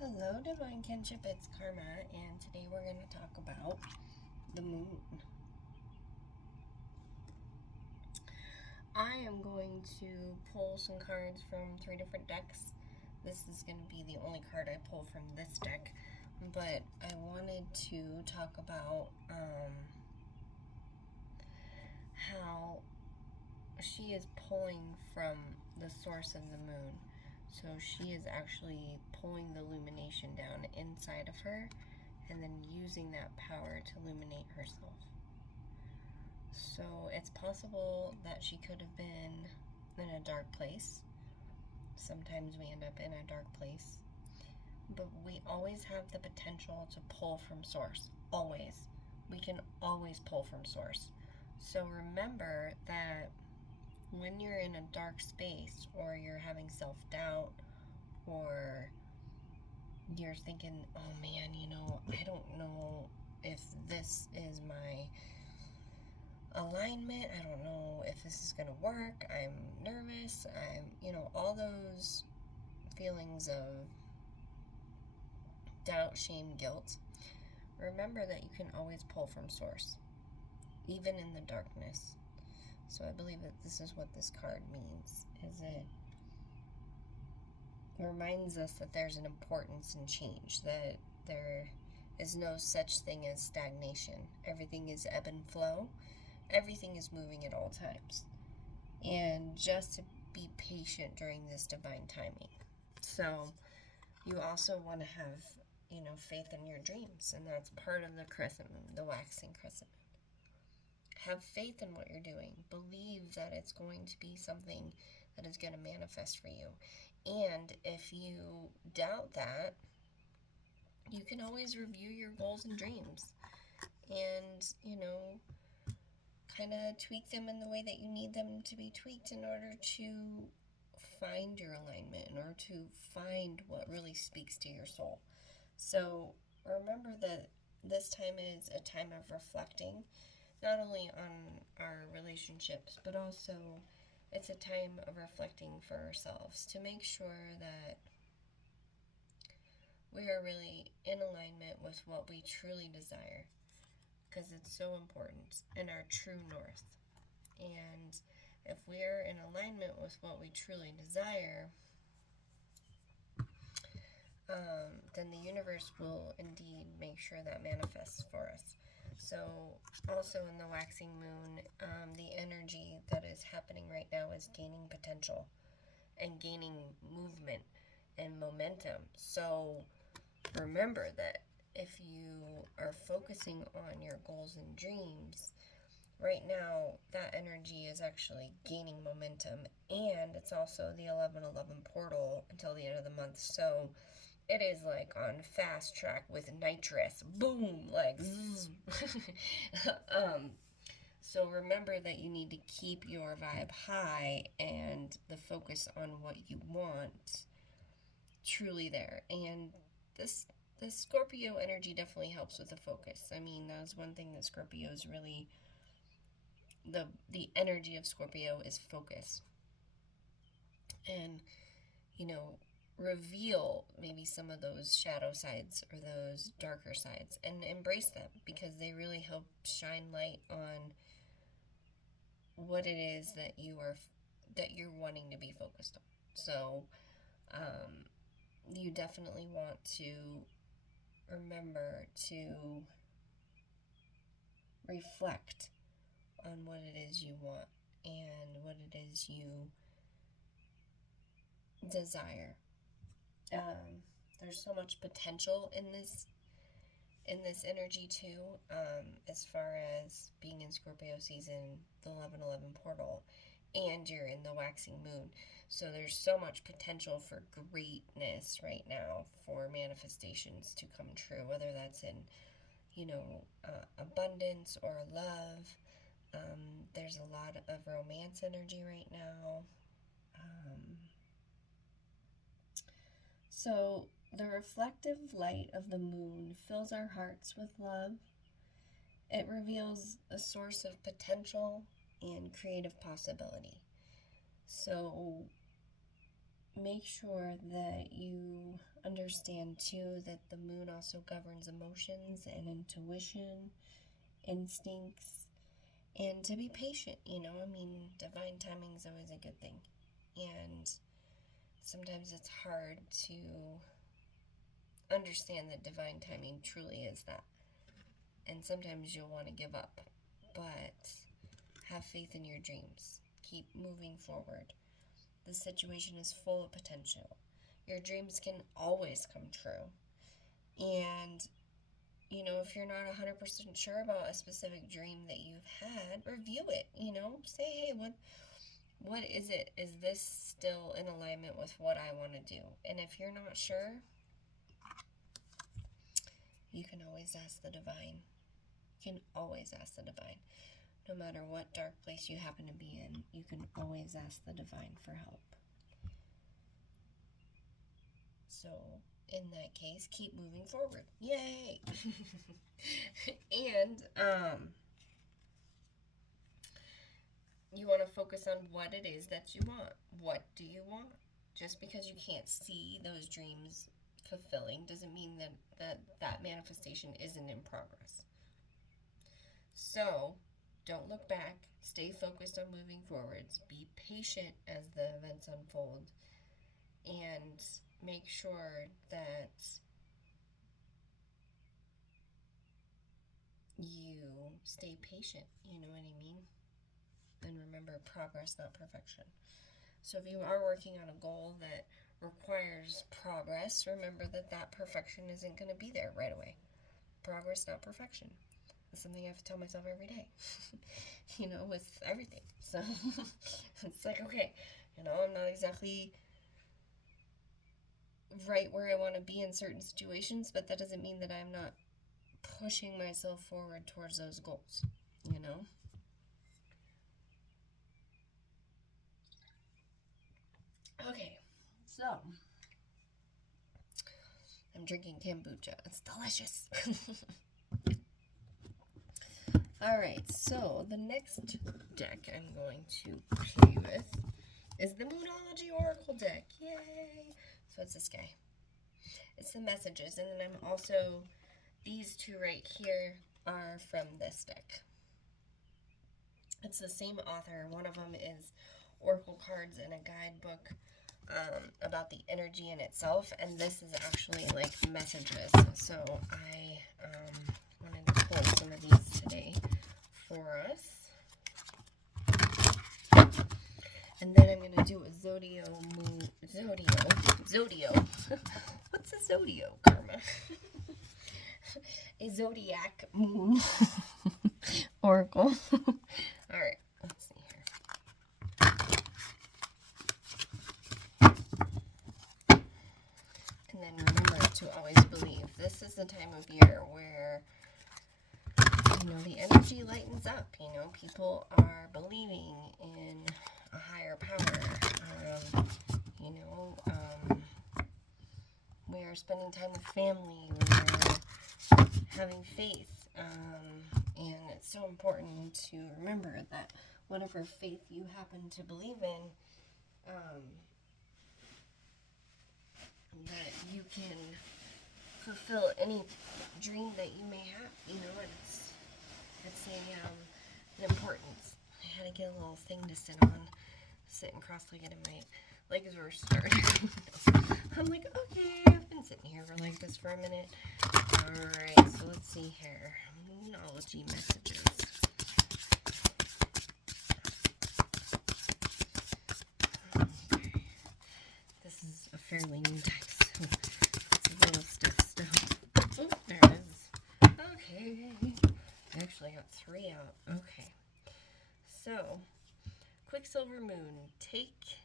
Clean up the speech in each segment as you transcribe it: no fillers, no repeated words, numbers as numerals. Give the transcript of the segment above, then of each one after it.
Hello, Divine Kinship, it's Karma, and today we're going to talk about the moon. I am going to pull some cards from 3 different decks. This is going to be the only card I pull from this deck, but I wanted to talk about how she is pulling from the source of the moon. So she is actually pulling the illumination down inside of her and then using that power to illuminate herself. So it's possible that she could have been in a dark place. Sometimes we end up in a dark place. But we always have the potential to pull from source. Always. We can always pull from source. So remember that when you're in a dark space or you're having self-doubt or you're thinking, oh man, I don't know if this is my alignment, I don't know if this is going to work, I'm nervous, all those feelings of doubt, shame, guilt. Remember that you can always pull from source, even in the darkness. So I believe that this is what this card means, is it reminds us that there's an importance in change, that there is no such thing as stagnation. Everything is ebb and flow. Everything is moving at all times. And just to be patient during this divine timing. So you also want to have, faith in your dreams. And that's part of the crescent moon, the waxing crescent moon. Have faith in what you're doing. Believe that it's going to be something that is going to manifest for you. And if you doubt that, you can always review your goals and dreams and, kind of tweak them in the way that you need them to be tweaked in order to find your alignment, in order to find what really speaks to your soul. So remember that this time is a time of reflecting, not only on our relationships, but also it's a time of reflecting for ourselves to make sure that we are really in alignment with what we truly desire, because it's so important, in our true north. And if we're in alignment with what we truly desire, then the universe will indeed make sure that manifests for us. So also in the waxing moon, the energy that is happening right now is gaining potential and gaining movement and momentum. So remember that if you are focusing on your goals and dreams, right now that energy is actually gaining momentum, and it's also the 1111 portal until the end of the month. So it is like on fast track with nitrous. Boom, like zzz. So remember that you need to keep your vibe high and the focus on what you want truly there. And this Scorpio energy definitely helps with the focus. I mean, that's one thing that Scorpio is really, the energy of Scorpio is focus. And, reveal maybe some of those shadow sides or those darker sides and embrace them, because they really help shine light on what it is that you're wanting to be focused on. So you definitely want to remember to reflect on what it is you want and what it is you desire. There's so much potential in this energy too, as far as being in Scorpio season, the 1111 portal, and you're in the waxing moon. So there's so much potential for greatness right now, for manifestations to come true, whether that's in, abundance or love. There's a lot of romance energy right now. So the reflective light of the moon fills our hearts with love. It reveals a source of potential and creative possibility. So make sure that you understand too that the moon also governs emotions and intuition, instincts, and to be patient, you know? I mean, divine timing is always a good thing. And sometimes it's hard to understand that divine timing truly is that. And sometimes you'll want to give up. But have faith in your dreams. Keep moving forward. The situation is full of potential. Your dreams can always come true. And, you know, if you're not 100% sure about a specific dream that you've had, review it, you know? Say, hey, what is it? Is this still in alignment with what I want to do? And if you're not sure, you can always ask the divine. You can always ask the divine. No matter what dark place you happen to be in, you can always ask the divine for help. So, in that case, keep moving forward. Yay! And, you want to focus on what it is that you want. What do you want? Just because you can't see those dreams fulfilling doesn't mean that manifestation isn't in progress. So, don't look back. Stay focused on moving forwards. Be patient as the events unfold. And make sure that you stay patient. You know what I mean? And remember, progress, not perfection. So if you are working on a goal that requires progress, remember that perfection isn't going to be there right away. Progress, not perfection. That's something I have to tell myself every day, you know, with everything. So it's like, okay, you know, I'm not exactly right where I want to be in certain situations, but that doesn't mean that I'm not pushing myself forward towards those goals, you know? Okay, so I'm drinking kombucha. It's delicious. Alright, so the next deck I'm going to play with is the Moonology Oracle deck. Yay! So it's this guy. It's the messages, and then I'm also, these two right here are from this deck. It's the same author. One of them is Oracle cards in a guidebook about the energy in itself, and this is actually like messages. So I wanted to pull some of these today for us. And then I'm going to do a Zodio. What's a Zodio, Karma? A Zodiac moon oracle. Alright, let's see here. And then remember to always believe. This is the time of year where, you know, the energy lightens up. You know, people are believing in a higher power. You know, we are spending time with family. We're having faith. And it's so important to remember that whatever faith you happen to believe in, that you can fulfill any dream that you may have. You know, it's an importance. I had to get a little thing to sit on, sitting cross-legged, and my legs were starting. I'm like, okay, I've been sitting here for like this for a minute. Alright, so let's see here. Moonology messages. Okay. This is a fairly new deck, so it's a little stiff. Oh, there it is. Okay. I actually got 3 out. Okay. So, Quicksilver Moon, take,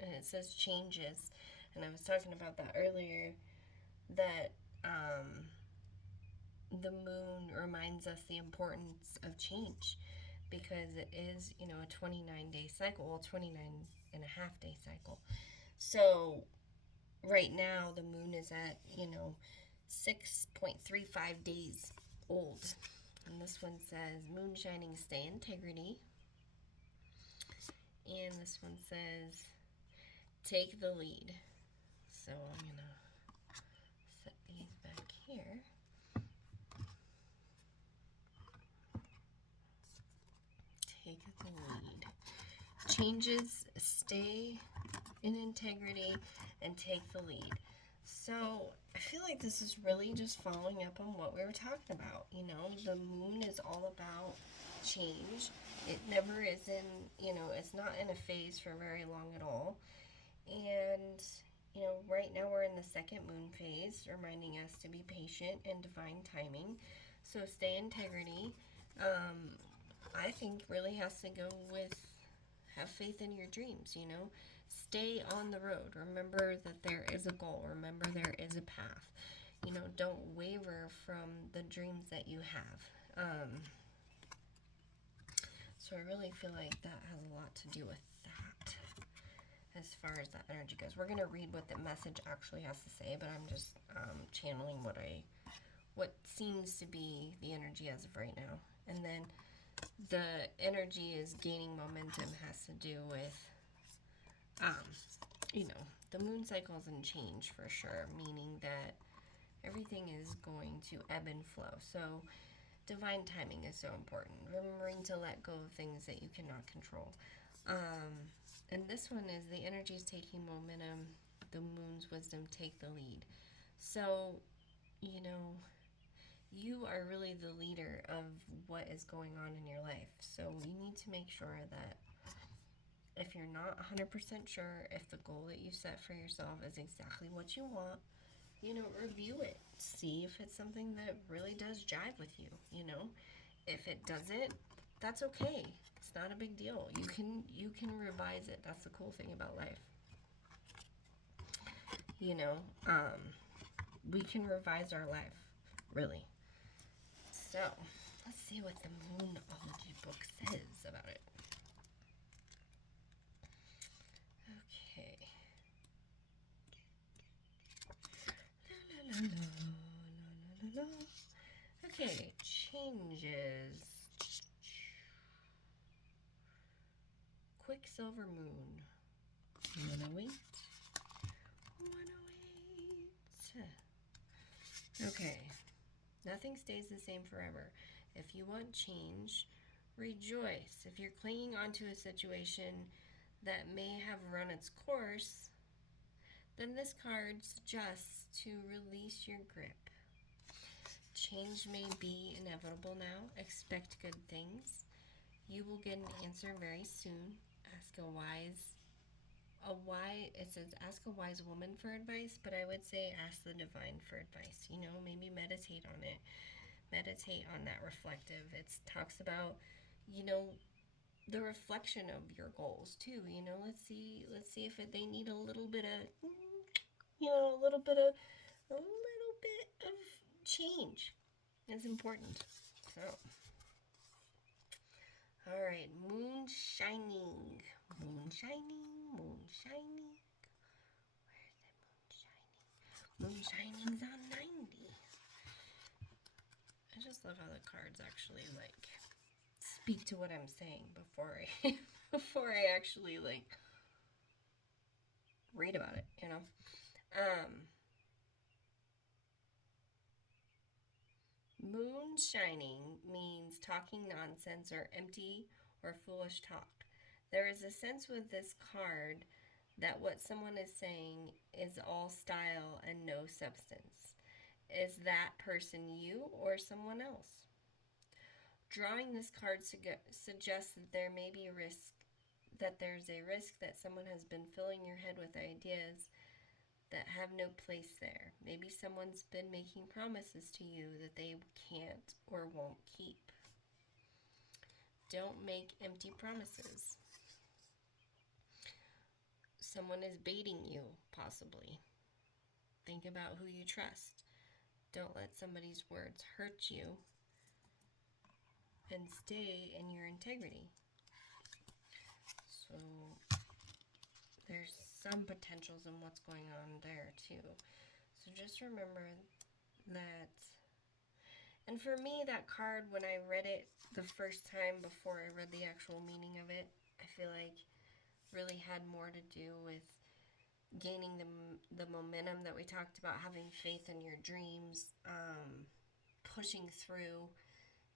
and it says changes, and I was talking about that earlier, that the moon reminds us the importance of change, because it is, you know, a 29-day cycle, 29 and a half day cycle. So right now the moon is at, you know, 6.35 days old. And this one says, moon shining, stay integrity. And this one says, take the lead. So I'm going to take the lead. Changes, stay in integrity, and take the lead. So I feel like this is really just following up on what we were talking about. You know, the moon is all about change. It never is in, it's not in a phase for very long at all. And, right now we're in the second moon phase, reminding us to be patient and divine timing. So stay integrity. I think really has to go with have faith in your dreams, Stay on the road. Remember that there is a goal. Remember there is a path. Don't waver from the dreams that you have. So I really feel like that has a lot to do with that as far as that energy goes. We're going to read what the message actually has to say, but I'm just channeling what seems to be the energy as of right now. And then the energy is gaining momentum has to do with, the moon cycles and change for sure, meaning that everything is going to ebb and flow. So divine timing is so important. Remembering to let go of things that you cannot control. And this one is the energy is taking momentum. The moon's wisdom take the lead. So, you are really the leader of what is going on in your life. So you need to make sure that if you're not 100% sure if the goal that you set for yourself is exactly what you want, review it. See if it's something that really does jive with you, If it doesn't, that's okay. It's not a big deal. You can revise it. That's the cool thing about life. We can revise our life, really. So, let's see what the Moonology book says about it. Okay. Okay, changes. Quicksilver Moon. 108. 108. Okay. Nothing stays the same forever. If you want change, rejoice. If you're clinging onto a situation that may have run its course, then this card suggests to release your grip. Change may be inevitable now. Expect good things. You will get an answer very soon. It says ask a wise woman for advice, but I would say ask the divine for advice. Maybe meditate on it. Meditate on that reflective. It talks about, the reflection of your goals too. Let's see if they need a little bit of, a little bit of change. It's important. So, all right, moon shining. Moon shining. Moon shining. Where's the moon shining? Moon shining's on 90. I just love how the cards actually speak to what I'm saying before I actually read about it, Moon shining means talking nonsense or empty or foolish talk. There is a sense with this card that what someone is saying is all style and no substance. Is that person you or someone else? Drawing this card suggests that there may be there's a risk that someone has been filling your head with ideas that have no place there. Maybe someone's been making promises to you that they can't or won't keep. Don't make empty promises. Someone is baiting you, possibly. Think about who you trust. Don't let somebody's words hurt you. And stay in your integrity. So there's some potentials in what's going on there too. So just remember that. And for me, that card, when I read it the first time before I read the actual meaning of it, I feel like really had more to do with gaining the momentum that we talked about, having faith in your dreams, pushing through,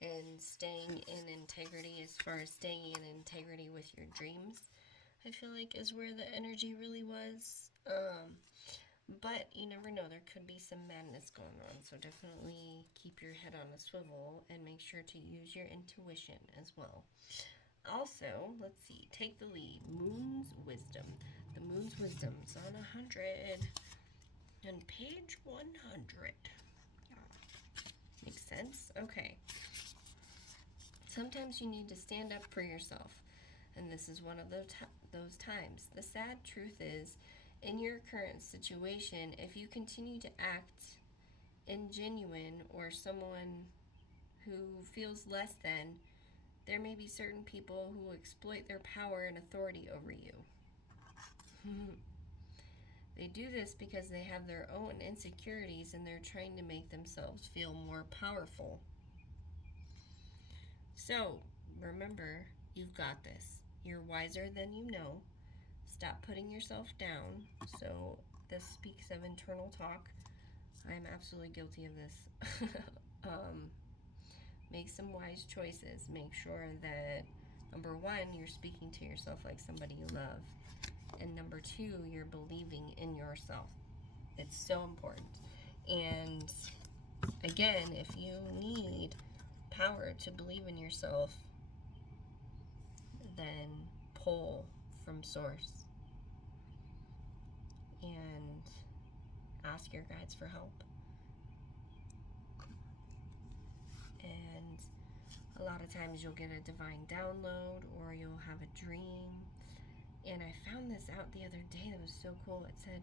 and staying in integrity, as far as staying in integrity with your dreams, I feel like is where the energy really was. But you never know, there could be some madness going on. So definitely keep your head on a swivel and make sure to use your intuition as well. Also, let's see, take the lead. Moon's Wisdom. The Moon's Wisdom's on 100. On page 100. Makes sense? Okay. Sometimes you need to stand up for yourself, and this is one of those times. The sad truth is, in your current situation, if you continue to act ingenuine or someone who feels less than, there may be certain people who will exploit their power and authority over you. They do this because they have their own insecurities and they're trying to make themselves feel more powerful. So, remember, you've got this. You're wiser than you know. Stop putting yourself down. So, this speaks of internal talk. I'm absolutely guilty of this. Make some wise choices. Make sure that, number one, you're speaking to yourself like somebody you love. And number two, you're believing in yourself. It's so important. And again, if you need power to believe in yourself, then pull from source and ask your guides for help. And a lot of times you'll get a divine download or you'll have a dream. And I found this out the other day that was so cool. It said,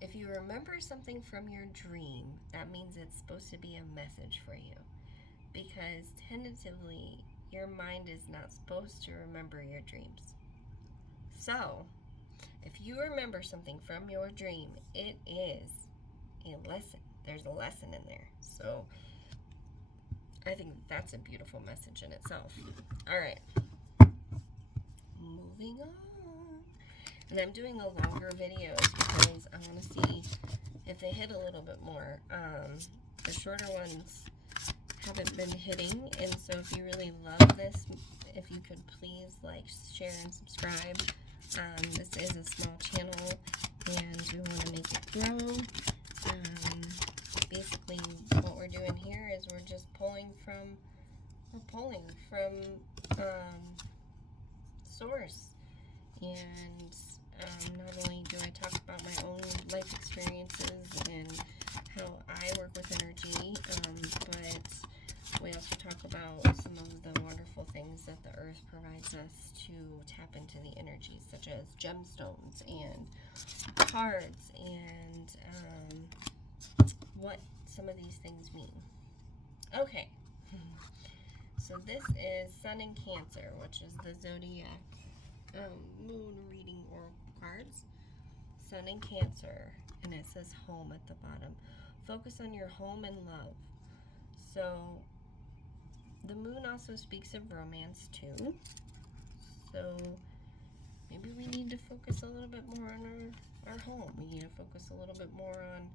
if you remember something from your dream, that means it's supposed to be a message for you. Because tentatively, your mind is not supposed to remember your dreams. So, if you remember something from your dream, it is a lesson. There's a lesson in there. So, I think that's a beautiful message in itself. All right. Moving on. And I'm doing a longer videos because I want to see if they hit a little bit more. The shorter ones haven't been hitting, and so if you really love this, if you could please like, share, and subscribe. This is a small channel, and we want to make it grow. Basically, what we're doing here is we're just pulling from source. And not only do I talk about my own life experiences and how I work with energy, but we also talk about some of the wonderful things that the earth provides us to tap into the energies, such as gemstones and cards and what some of these things mean. Okay. So this is Sun in Cancer, which is the zodiac moon reading oracle cards. Sun in Cancer, and it says home at the bottom. Focus on your home and love. So the moon also speaks of romance too. So maybe we need to focus a little bit more on our home. We need to focus a little bit more on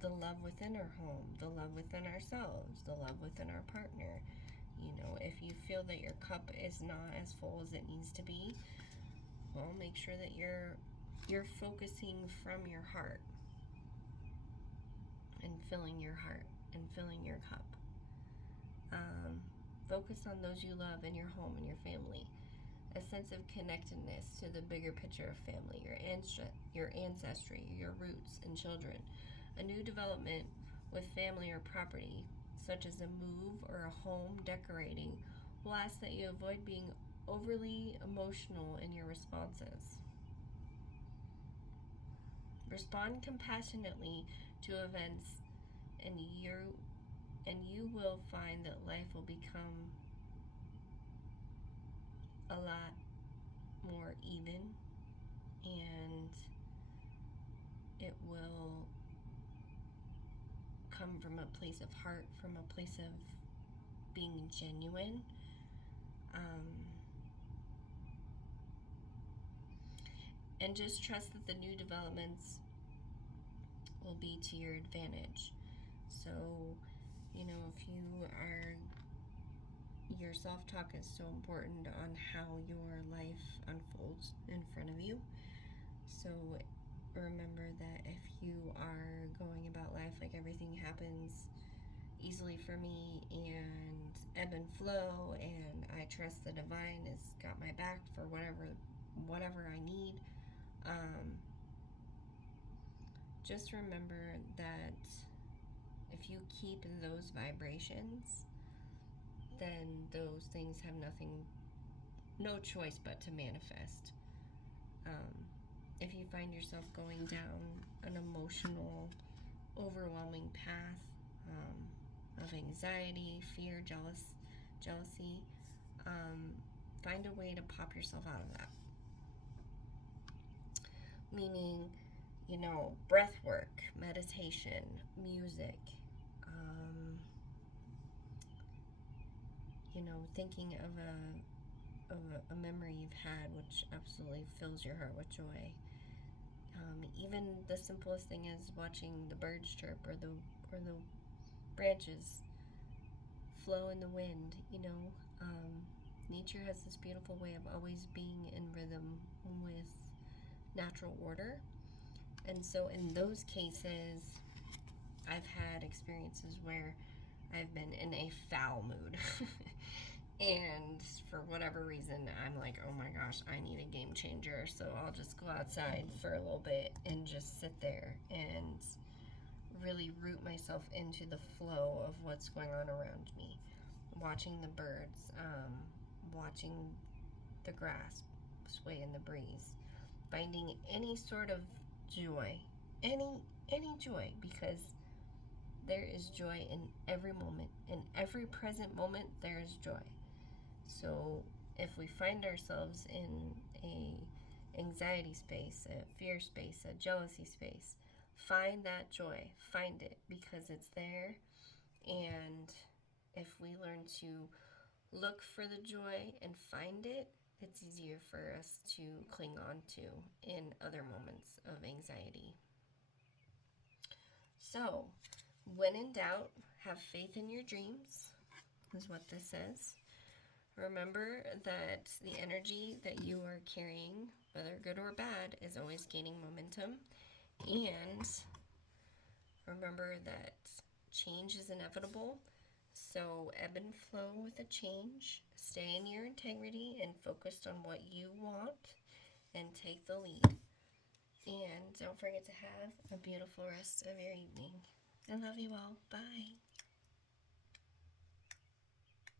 the love within our home, the love within ourselves, the love within our partner. You know, if you feel that your cup is not as full as it needs to be, well, make sure that you're focusing from your heart and filling your heart and filling your cup. Focus on those you love in your home and your family. A sense of connectedness to the bigger picture of family, your ancestry, your roots and children. A new development with family or property, such as a move or a home decorating, will ask that you avoid being overly emotional in your responses. Respond compassionately to events, and you will find that life will become a lot more even, and it will come from a place of heart, from a place of being genuine. And just trust that the new developments will be to your advantage. So, if your self-talk is so important on how your life unfolds in front of you. So remember that if you are going about life like everything happens easily for me and ebb and flow, and I trust the divine has got my back for whatever I need, just remember that if you keep those vibrations, then those things have no choice but to manifest. If you find yourself going down an emotional, overwhelming path of anxiety, fear, jealousy, find a way to pop yourself out of that. Meaning, breath work, meditation, music, thinking of a memory you've had which absolutely fills your heart with joy. Even the simplest thing is watching the birds chirp or the branches flow in the wind. Nature has this beautiful way of always being in rhythm with natural order. And so in those cases, I've had experiences where I've been in a foul mood. And for whatever reason, I'm like, oh my gosh, I need a game changer. So I'll just go outside for a little bit and just sit there and really root myself into the flow of what's going on around me. Watching the birds, watching the grass sway in the breeze, finding any sort of joy, any joy, because there is joy in every moment. In every present moment, there is joy. So if we find ourselves in a anxiety space, a fear space, a jealousy space, find that joy. Find it, because it's there. And if we learn to look for the joy and find it, it's easier for us to cling on to in other moments of anxiety. So, when in doubt, have faith in your dreams, is what this says. Remember that the energy that you are carrying, whether good or bad, is always gaining momentum. And remember that change is inevitable. So ebb and flow with the change. Stay in your integrity and focused on what you want, and take the lead. And don't forget to have a beautiful rest of your evening. I love you all. Bye.